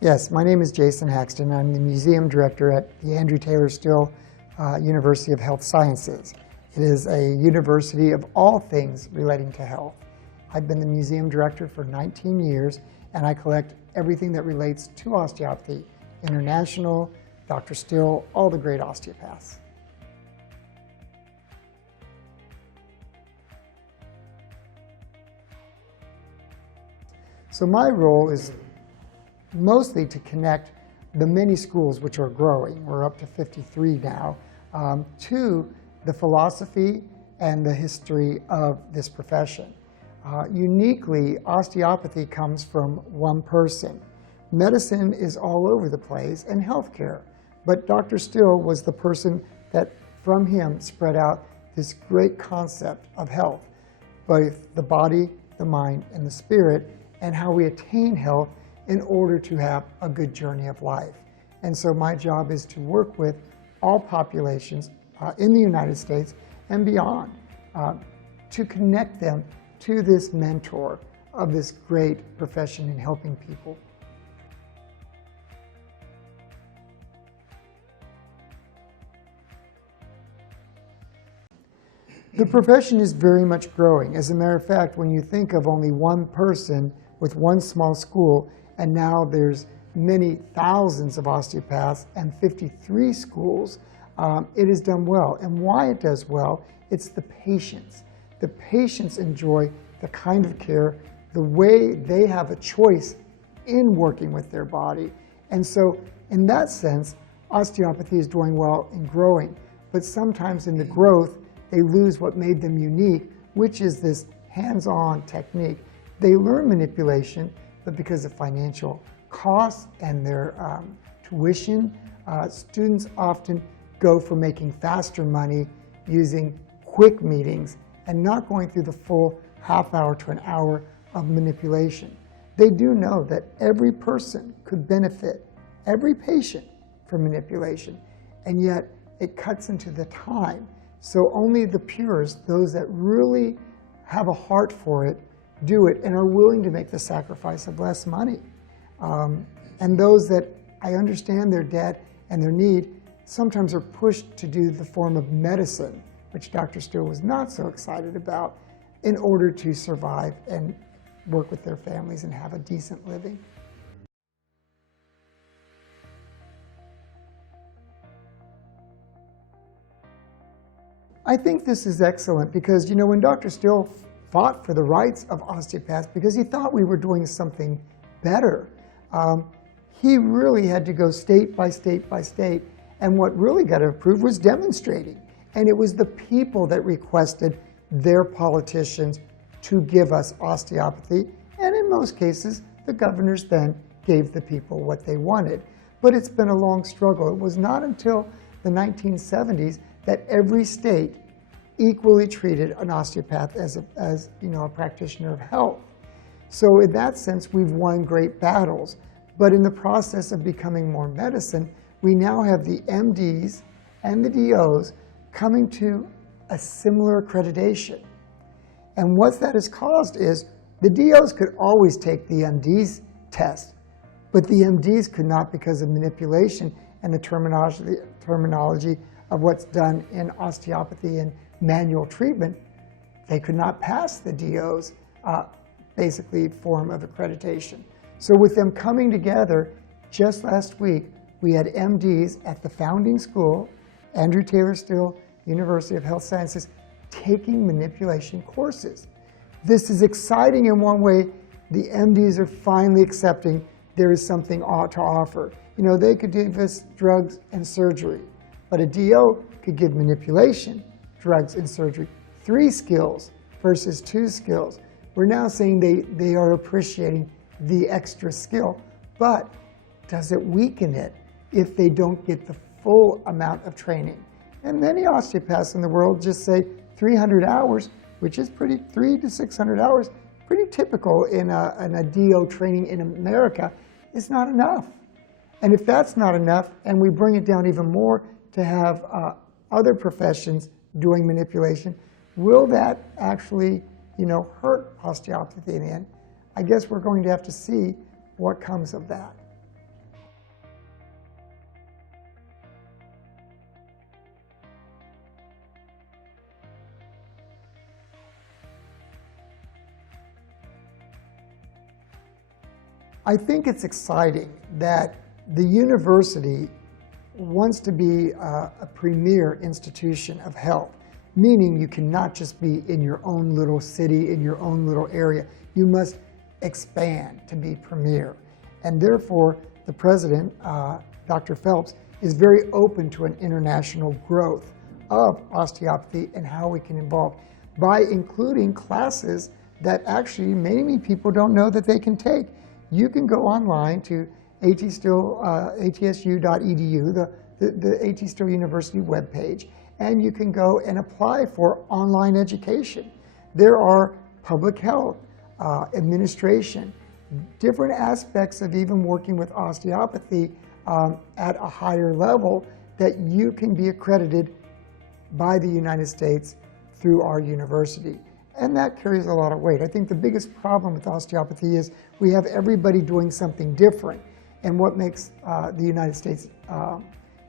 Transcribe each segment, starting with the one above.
Yes, my name is Jason Haxton. I'm the museum director at the Andrew Taylor Still University of Health Sciences. It is a university of all things relating to health. I've been the museum director for 19 years, and I collect everything that relates to osteopathy, international, Dr. Still, all the great osteopaths. So my role is mostly to connect the many schools which are growing, we're up to 53 now, to the philosophy and the history of this profession. Uniquely, osteopathy comes from one person. Medicine is all over the place, and healthcare. But Dr. Still was the person that from him spread out this great concept of health, both the body, the mind, and the spirit, and how we attain health in order to have a good journey of life. And so my job is to work with all populations in the United States and beyond to connect them to this mentor of this great profession in helping people. The profession is very much growing. As a matter of fact, when you think of only one person with one small school, and now there's many thousands of osteopaths and 53 schools, it has done well. And why it does well, it's the patients. The patients enjoy the kind of care, the way they have a choice in working with their body. And so in that sense, osteopathy is doing well and growing. But sometimes in the growth, they lose what made them unique, which is this hands-on technique. They learn manipulation, but because of financial costs and their tuition, students often go for making faster money using quick meetings and not going through the full half hour to an hour of manipulation. They do know that every person could benefit, every patient, from manipulation, and yet it cuts into the time. So only the purists, those that really have a heart for it, do it and are willing to make the sacrifice of less money. And those that I understand their debt and their need sometimes are pushed to do the form of medicine, which Dr. Still was not so excited about, in order to survive and work with their families and have a decent living. I think this is excellent because, you know, when Dr. Still fought for the rights of osteopaths because he thought we were doing something better, he really had to go state by state by state. And what really got approved was demonstrating. And it was the people that requested their politicians to give us osteopathy. And in most cases, the governors then gave the people what they wanted. But it's been a long struggle. It was not until the 1970s that every state equally treated an osteopath as a practitioner of health. So in that sense, we've won great battles. But in the process of becoming more medicine, we now have the MDs and the DOs coming to a similar accreditation. And what that has caused is the DOs could always take the MDs test, but the MDs could not because of manipulation and the terminology of what's done in osteopathy and manual treatment. They could not pass the DO's basically form of accreditation. So with them coming together, just last week, we had MDs at the founding school, Andrew Taylor Still University of Health Sciences, taking manipulation courses. This is exciting in one way. The MDs are finally accepting there is something to offer. You know, they could give us drugs and surgery, but a DO could give manipulation, drugs, and surgery. 3 skills versus 2 skills. We're now saying they are appreciating the extra skill, but does it weaken it if they don't get the full amount of training? And many osteopaths in the world just say 300 hours, which is 300 to 600 hours, pretty typical in a DO training in America, is not enough. And if that's not enough, and we bring it down even more to have other professions doing manipulation, will that actually, hurt osteopathy in the end? I guess we're going to have to see what comes of that. I think it's exciting that the university wants to be a premier institution of health, meaning you cannot just be in your own little city, in your own little area. You must expand to be premier. And therefore, the president, Dr. Phelps, is very open to an international growth of osteopathy and how we can evolve by including classes that actually many people don't know that they can take. You can go online to atsu.edu, the AT Still University webpage, and you can go and apply for online education. There are public health, administration, different aspects of even working with osteopathy at a higher level that you can be accredited by the United States through our university. And that carries a lot of weight. I think the biggest problem with osteopathy is we have everybody doing something different. And what makes the United States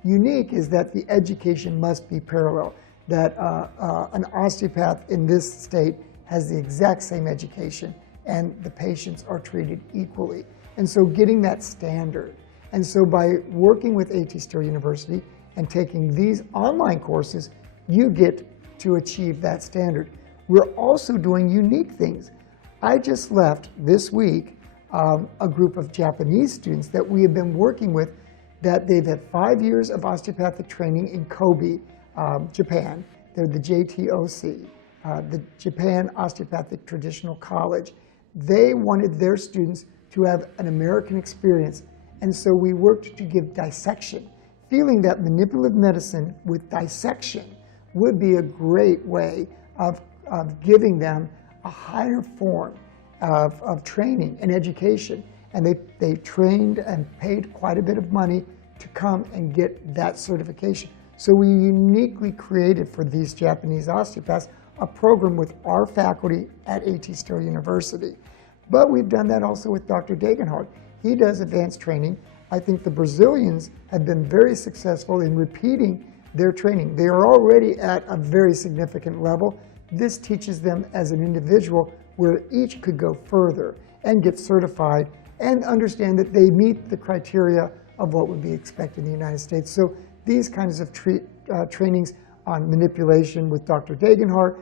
unique is that the education must be parallel, that an osteopath in this state has the exact same education and the patients are treated equally. And so getting that standard. And so by working with AT Still University and taking these online courses, you get to achieve that standard. We're also doing unique things. I just left this week a group of Japanese students that we have been working with, that they've had 5 years of osteopathic training in Kobe, Japan. They're the JTOC, the Japan Osteopathic Traditional College. They wanted their students to have an American experience, and so we worked to give dissection, feeling that manipulative medicine with dissection would be a great way of giving them a higher form of training and education. And they trained and paid quite a bit of money to come and get that certification. So we uniquely created for these Japanese osteopaths a program with our faculty at AT Still University. But we've done that also with Dr. Degenhardt. He does advanced training. I think the Brazilians have been very successful in repeating their training. They are already at a very significant level. This teaches them as an individual where each could go further and get certified and understand that they meet the criteria of what would be expected in the United States. So these kinds of trainings on manipulation with Dr. Degenhardt,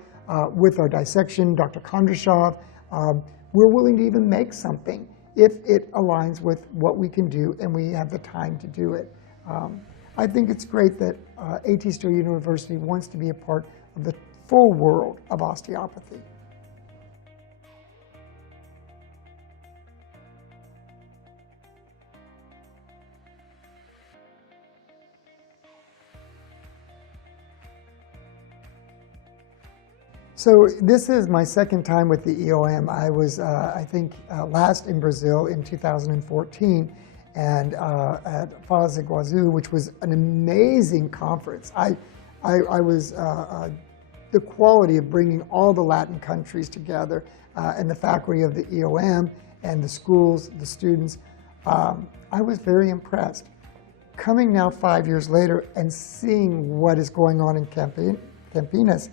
with our dissection, Dr. Kondrashov, we're willing to even make something if it aligns with what we can do and we have the time to do it. I think it's great that AT Still University wants to be a part of the full world of osteopathy. So this is my second time with the EOM. I was, I think, last in Brazil in 2014 and at Foz do Iguaçu, which was an amazing conference. I was, the quality of bringing all the Latin countries together and the faculty of the EOM and the schools, the students, I was very impressed. Coming now 5 years later and seeing what is going on in Campinas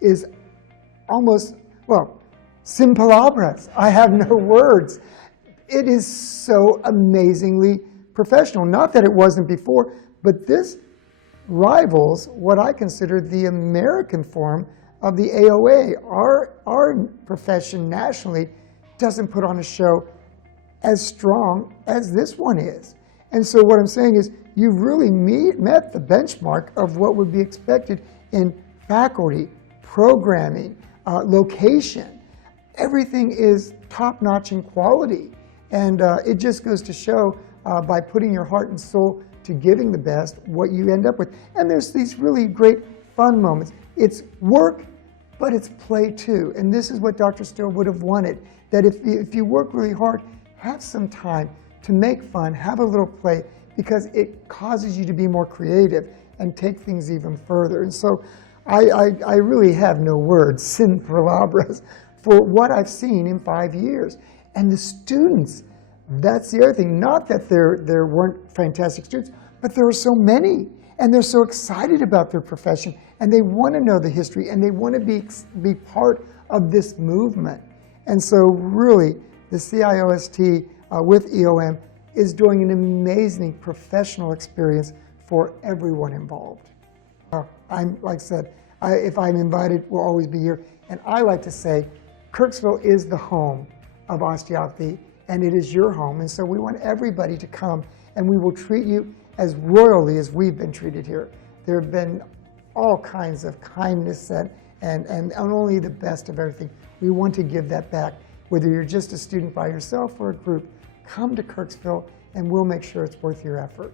is almost, well, sin palabras. I have no words. It is so amazingly professional. Not that it wasn't before, but this rivals what I consider the American form of the AOA. Our profession nationally doesn't put on a show as strong as this one is. And so what I'm saying is you've really met the benchmark of what would be expected in faculty, programming, location. Everything is top-notch in quality. And it just goes to show by putting your heart and soul to giving the best, what you end up with. And there's these really great fun moments. It's work, but it's play too. And this is what Dr. Still would have wanted, that if you work really hard, have some time to make fun, have a little play, because it causes you to be more creative and take things even further. And so I really have no words, sin palabras, for what I've seen in 5 years. And the students, that's the other thing. Not that there weren't fantastic students, but there are so many. And they're so excited about their profession. And they want to know the history. And they want to be part of this movement. And so really, the CIOST with EOM is doing an amazing professional experience for everyone involved. Like I said, if I'm invited, we'll always be here. And I like to say, Kirksville is the home of osteopathy, and it is your home. And so we want everybody to come, and we will treat you as royally as we've been treated here. There have been all kinds of kindness and only the best of everything. We want to give that back. Whether you're just a student by yourself or a group, come to Kirksville, and we'll make sure it's worth your effort.